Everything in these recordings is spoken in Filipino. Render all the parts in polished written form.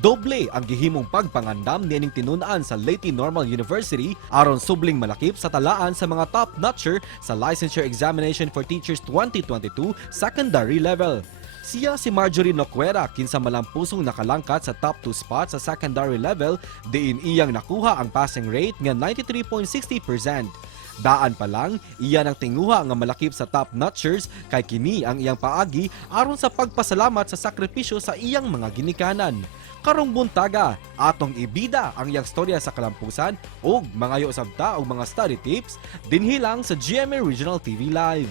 Doble ang gihimong pagpangandam niining tinun-an sa Leyte Normal University aron subling malakip sa talaan sa mga top-notcher sa Licensure Examination for Teachers 2022 secondary level. Siya si Marjorie Noquera kinsa malampusong nakalangkat sa top 2 spots sa secondary level diin iyang nakuha ang passing rate nga 93.60%. Daan pa lang, iyan ang tinguha nga malakip sa top-notchers kay kini ang iyang paagi aron sa pagpasalamat sa sakripisyo sa iyang mga ginikanan. Karong buntaga, atong ibida ang iyang storya sa kalampusan ug mangayo sabta og mga study tips dinhi lang sa GMA Regional TV Live.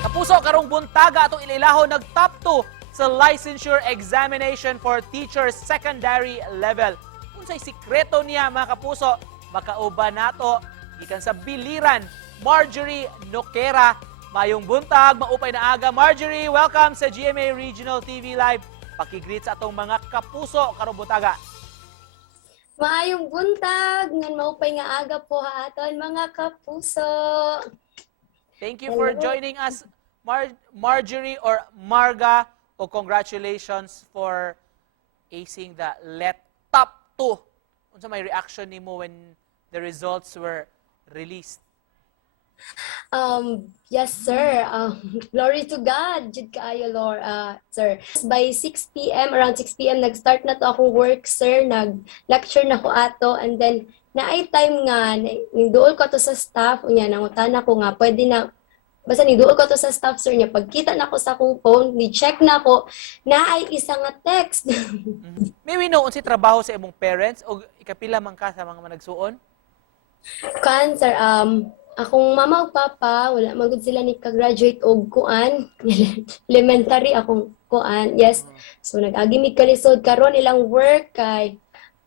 Kapuso, karong buntaga atong ililahon nag top 2 sa Licensure Examination for Teachers Secondary Level. Unsay sikreto niya mga kapuso? Makauban nato gikan sa biliran Marjorie Noquera. Mayong buntag, maupay na aga. Marjorie, welcome sa GMA Regional TV Live. Pakigreet sa atong mga kapuso karong buntaga. Maayong buntag, ngan maupay nga aga po ha aton mga kapuso. Thank you for joining us, Marjorie or Marga. O congratulations for acing the top 2. Unsa may reaction nimo when the results were released? Yes sir. Glory to God. Jud kaayo Lord, sir. By 6 p.m. around 6 p.m. nag-start na to akong work sir. Nag-lecture na ko ato and then naay time nga ningduol ko to sa staff unya nangutana ko nga pwede na basta ningduol ko to sa staff sir niya pagkita na ko sa akong phone ni-check na ko naay isa nga text. May we know unsa trabaho sa imong parents o ikapila man ka sa mga managsuon? Kan sir, akong mama ug papa, wala magud sila ni ka-graduate og kuan, elementary akong kuan. Yes. So nag-agi mi kalisod karon ilang work kay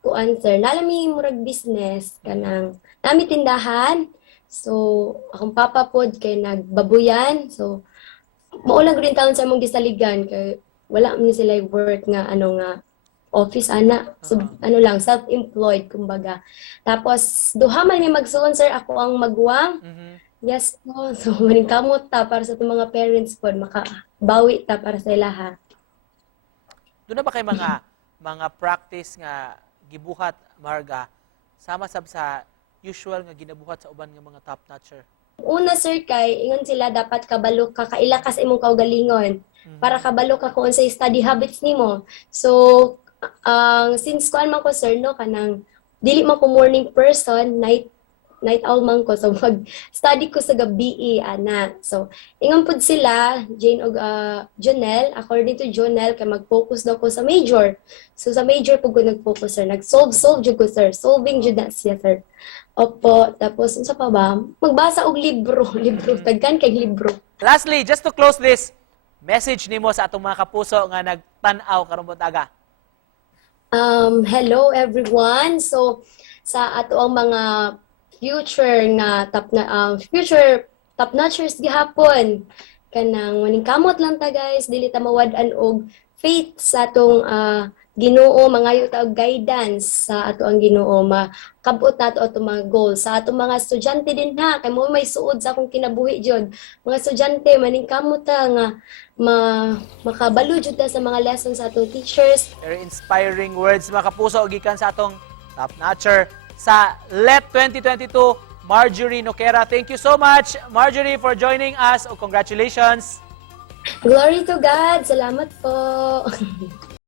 kuan sir. Nalami murag business kanang nami tindahan. So akong papa pod kay nagbabuyan. So maulang rin taon sa among gisaligan kay wala man sila work nga ano nga office ana so, ano lang self-employed kumbaga. Tapos duha man mi magsuon sir ako ang magwang. Yes po. So maning kamot ta para sa itong mga parents po makabawi ta para sa ilaha. Doon na ba kay mga practice nga gibuhat Marga sama sab sa usual nga ginabuhat sa uban nga mga top notcher? Una sir kay ingon sila dapat kabalo ka kaila ka sa imong kaugalingon para kabalo ka kung unsay study habits nimo. So since kuan man ko sir no kanang dili man ko morning person, night owl man ko, so mag-study ko sa gabi ana. So ingon pud sila Jane og Jonel, according to Jonel kay mag-focus daw ko sa major. So sa major pud ko nag-focus sir, nag-solve jud ko sir, solving jud na siya sir. Opo, tapos unsa pa ba? Magbasa og libro, daghan kay libro. Lastly, just to close this, message nimo sa atong mga kapuso nga nagtan-aw karong buntaga. Hello everyone. So sa ato ang mga future top notchers gihapon kanang maning kamot lang ta guys, dili ta mawad-an og faith sa atong Ginoo, mangayo ta og guidance sa ato ang Ginoo, makabot nato atong mga goals sa atong mga estudyante din ha, kay mo may suod sa akong kinabuhi jud. Mga estudyante maning kamot ta nga makabalo jud ta sa mga lessons sa atong teachers. Very inspiring words mga kapuso gikan sa atong top notcher sa LET 2022, Marjorie Noquera. Thank you so much Marjorie for joining us. Congratulations. Glory to God. Salamat po.